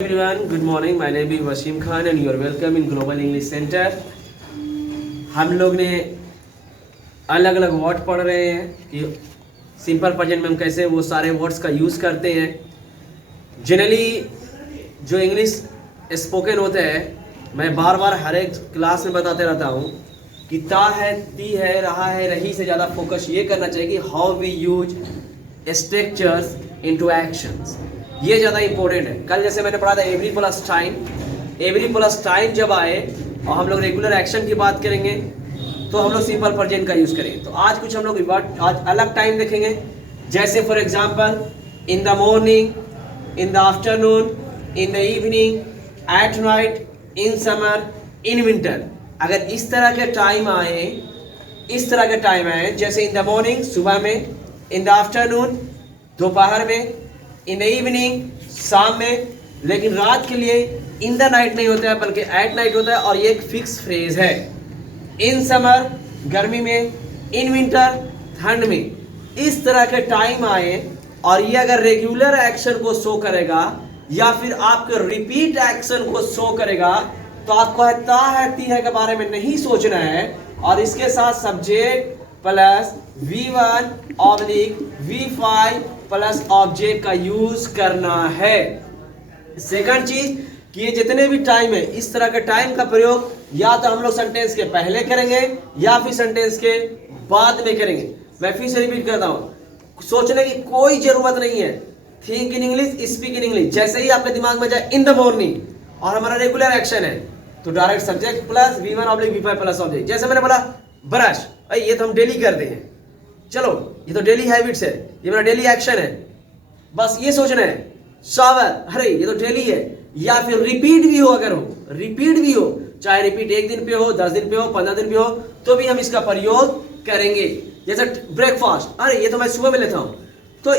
Everyone, good morning. My name is Wasim Khan and you are welcome in Global English Center. हम लोग ने अलग अलग word पढ़ रहे हैं कि सिंपल प्रेजेंट में हम कैसे वो सारे वर्ड्स का यूज़ करते हैं. जनरली जो इंग्लिश स्पोकन होते हैं मैं बार बार हर एक क्लास में बताते रहता हूँ कि ता है, ती है, रहा है, रही से ज़्यादा फोकस ये करना चाहिए कि how we use structures into actions. ये ज़्यादा इंपॉर्टेंट है. कल जैसे मैंने पढ़ा था एवरी प्लस टाइम जब आए और हम लोग रेगुलर एक्शन की बात करेंगे तो हम लोग सिंपल प्रेजेंट का यूज़ करेंगे. तो आज कुछ हम लोग आज अलग टाइम देखेंगे. जैसे for example in the morning, in the afternoon, in the evening, at night, in summer, in winter. अगर इस तरह के टाइम आए जैसे इन द मॉर्निंग सुबह में, इन द आफ्टरनून दोपहर में, इन द इवनिंग शाम में, लेकिन रात के लिए इन द नाइट नहीं होता है बल्कि एट नाइट होता है और ये एक फिक्स फ्रेज है. इन समर गर्मी में, इन विंटर ठंड में. इस तरह के टाइम आए और ये अगर रेगुलर एक्शन को शो करेगा या फिर आपके रिपीट एक्शन को शो करेगा तो आपको ता है, ती है के बारे में नहीं सोचना है और इसके साथ subject plus V1 oblique V5 plus object का यूज करना है. सेकंड चीज कि ये जितने भी टाइम है इस तरह के टाइम का प्रयोग या तो हम लोग सेंटेंस के पहले करेंगे या फिर सेंटेंस के बाद में करेंगे. मैं फिर से रिपीट करता हूँ, सोचने की कोई जरूरत नहीं है. Think in English, speak in English. जैसे ही आपके दिमाग में जाए इन द मॉर्निंग और हमारा रेगुलर एक्शन है तो direct subject plus V1 oblique V5 plus object. जैसे मैंने बोला ब्रश, ये तो हम डेली करते हैं, चलो ये तो डेली हैबिट्स है, ये मेरा डेली एक्शन है, बस ये सोचना है. शावर, अरे ये तो डेली है. या फिर रिपीट भी हो, अगर रिपीट भी हो, चाहे रिपीट 1 दिन पे हो, 10 दिन पे हो, 15 दिन पे हो, तो भी हम इसका प्रयोग करेंगे. जैसे ब्रेकफास्ट, अरे ये तो मैं सुबह में लेता हूं, तो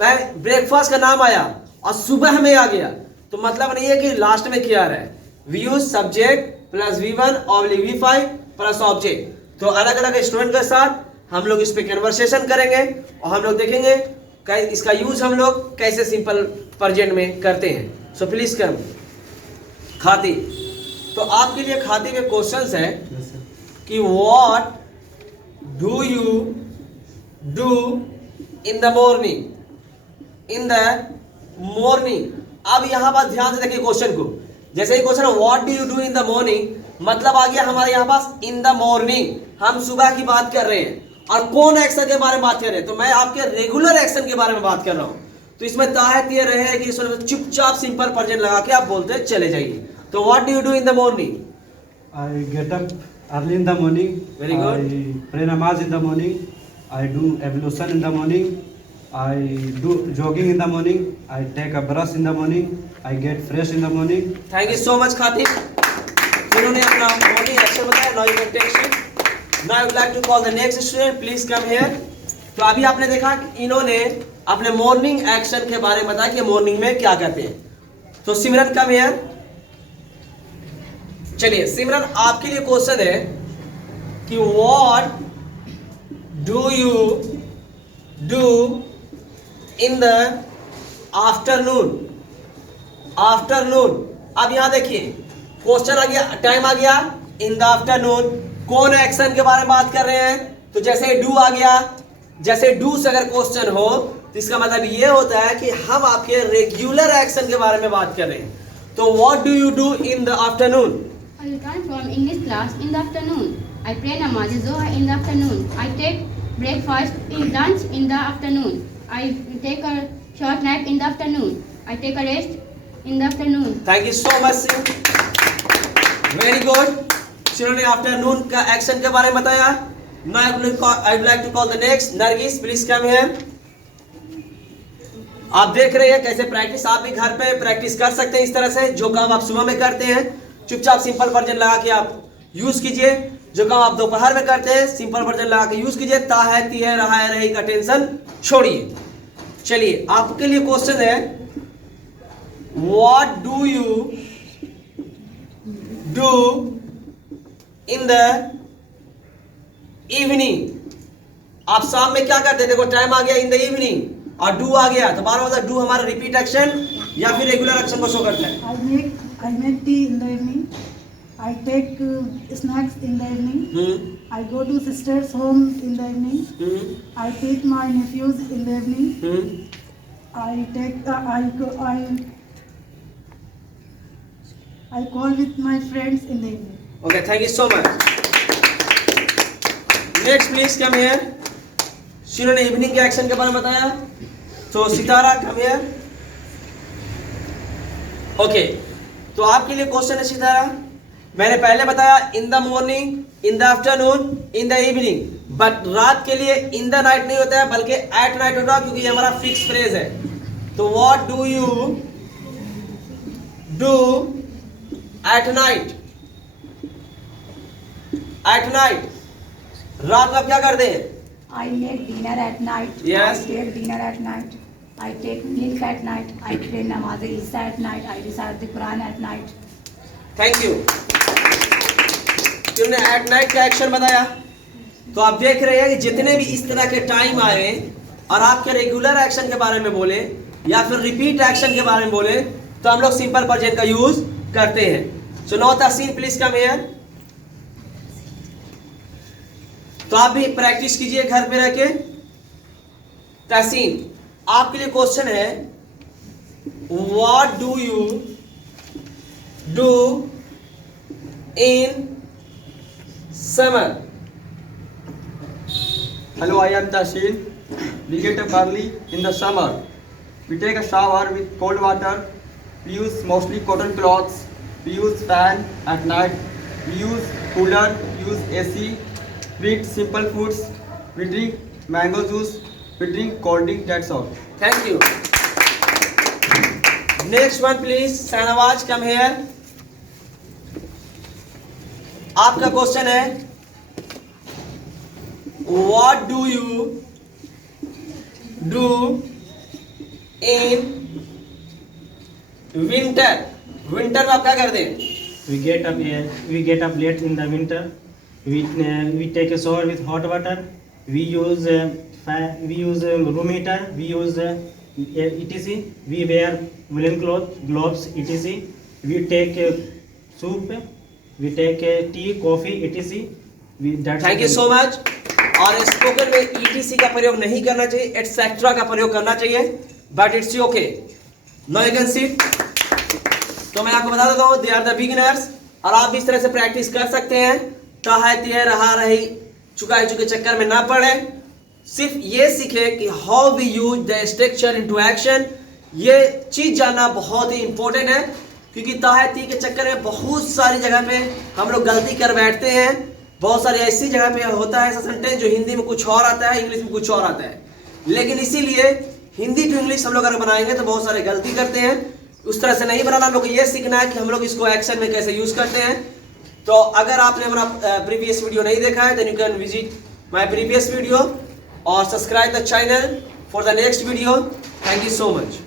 मैं ब्रेकफास्ट का नाम आया और सुबह में आ गया तो मतलब नहीं है कि लास्ट में क्या रहा है. We use subject plus V1 oblique V5 plus object. तो अलग अलग स्टूडेंट के साथ हम लोग इस पे कन्वर्सेशन करेंगे और हम लोग देखेंगे इसका यूज हम लोग कैसे सिंपल प्रेजेंट में करते हैं. So please come. खाती, तो आपके लिए खाती में क्वेश्चंस है कि what do you do in the morning, in the morning. अब यहां पर ध्यान से देखिए क्वेश्चन को. जैसे ही question what do you do in the morning, मतलब आ गया हमारे यहाँ पास इन द मॉर्निंग. हम सुबह की बात कर रहे हैं और कौन एक्शन के बारे में बात कर रहे हैं, तो मैं आपके रेगुलर एक्शन के बारे में बात कर रहा हूं. तो इसमें ताहत ये रहे कि इसमें चुपचाप सिंपल प्रेजेंट लगा के आप बोलते चले जाइए. तो what do you do in the morning? I get up early in the morning. Very good. I pray namaz in the morning. I do ablution in the morning. I do jogging in the morning. I take a brush in the morning. I get fresh in the morning. Thank you so much Khatib. इन्होंने अपना morning action बताया. Now you can take seat. Now I would like to call the next student. Please come here. तो अभी आपने देखा कि इन्होंने अपने मॉर्निंग एक्शन के बारे में बताया कि मॉर्निंग में क्या करते हैं. तो सिमरन कम हियर. चलिए सिमरन, आपके लिए क्वेश्चन है कि what do you do in the afternoon. Afternoon. अब यहां देखिए क्वेश्चन आ गया, टाइम आ गया इन द आफ्टरनून. कौन एक्शन के बारे में बात कर रहे हैं, तो जैसे डू आ गया. जैसे डू से अगर क्वेश्चन हो तो इसका मतलब ये होता है कि हम आपके रेगुलर एक्शन के बारे में बात कर रहे हैं. तो what do you do in the afternoon? I return from English class in the afternoon. I pray namaz Zohar in the afternoon. I take breakfast in lunch in the afternoon. I take a short nap in the afternoon. I take a rest in the afternoon. Thank you so much. Very good. Simran ने afternoon का action के बारे में बताया. Now I would like to call the next Nargis. Please come here. आप देख रहे हैं कैसे प्रैक्टिस, आप भी घर पे प्रैक्टिस कर सकते हैं इस तरह से. जो काम आप सुबह में करते हैं चुपचाप सिंपल वर्जन लगा के आप यूज कीजिए. जो काम आप दोपहर में करते हैं सिंपल वर्जन लगा के यूज कीजिए. ता है, ती है, रहा है, रही का टेंशन छोड़िए. चलिए आपके लिए क्वेश्चन है what do you do in the evening. आप शाम में क्या करते हैं? देखो टाइम आ गया इन द इवनिंग. और डू आ गया तो बार बार डू हमारा रिपीट एक्शन या फिर रेगुलर एक्शन को शो करता है। I make tea in the evening. I take snacks in the evening. I go to sister's home in the evening. I teach my nephews in the evening. I call with my friends in the evening. Okay, thank you so much. Next, please come here. Sheenu ने evening के action के बारे में बताया, तो सितारा come here. Okay, तो आपके लिए क्वेश्चन है सितारा, मैंने पहले बताया इन the morning, in the afternoon, in the evening, but रात के लिए इन द नाइट नहीं होता है बल्कि एट नाइट होता है, क्योंकि ये हमारा फिक्स फ्रेज है। तो what do you do at night? At night रात में आप क्या करते हैं? I make dinner at night. Yes. I take dinner at night. I take milk at night. I pray namaz-e-Isha at night. I recite the Quran at night. Thank you. तुमने at night का action बताया, तो आप देख रहे हैं कि जितने भी इस तरह के टाइम आए और आपके रेगुलर एक्शन के बारे में बोले या फिर रिपीट एक्शन के बारे में बोले, तो हम लोग सिंपल प्रेजेंट का यूज करते हैं। So no Tahseen please come here. तो आप भी प्रैक्टिस कीजिए घर पे रह के। तहसीन, आपके लिए क्वेश्चन है, what do you do in summer? Hello, I am Tahsin. We get up early in the summer. We take a shower with cold water. We use mostly cotton cloths. We use fan at night. We use cooler. We use AC. We eat simple foods. We drink mango juice. We drink cold drink. That's all. Thank you. Next one please, Shahnawaz come here. आपका question है, what do you do in winter? Winter में आप क्या करते हैं? We get up late in the winter. We take a shower with hot water. We use room heater. We use etc. We wear woolen gloves etc. We take soup. We take tea, coffee etc. Thank you so much. और spoken में ETC का प्रयोग नहीं करना चाहिए, etcetera का प्रयोग करना चाहिए, but it's okay. No you can sit. तो मैं आपको बता देता हूँ, दे आर द बिगिनर्स, और आप भी इस तरह से प्रैक्टिस कर सकते हैं। है रहा रही चुका चुके चक्कर में ना पड़े, सिर्फ ये सीखे कि how we use the structure into action. ये चीज जानना बहुत ही इंपॉर्टेंट है, क्योंकि ताहती के चक्कर में बहुत सारी जगह पे हम लोग गलती कर बैठते हैं। बहुत सारी ऐसी जगह पे होता है ऐसा सेंटेंस जो हिंदी में कुछ और आता है, इंग्लिश में कुछ और आता है, लेकिन इसीलिए हिंदी टू इंग्लिश हम लोग अगर बनाएंगे तो बहुत सारे गलती करते हैं। उस तरह से नहीं बनाना, हम लोग ये सीखना है कि हम लोग इसको एक्शन में कैसे यूज करते हैं। तो अगर आपने हमारा प्रीवियस वीडियो नहीं देखा है, then you can visit my previous video और subscribe the channel for the next video. Thank you so much.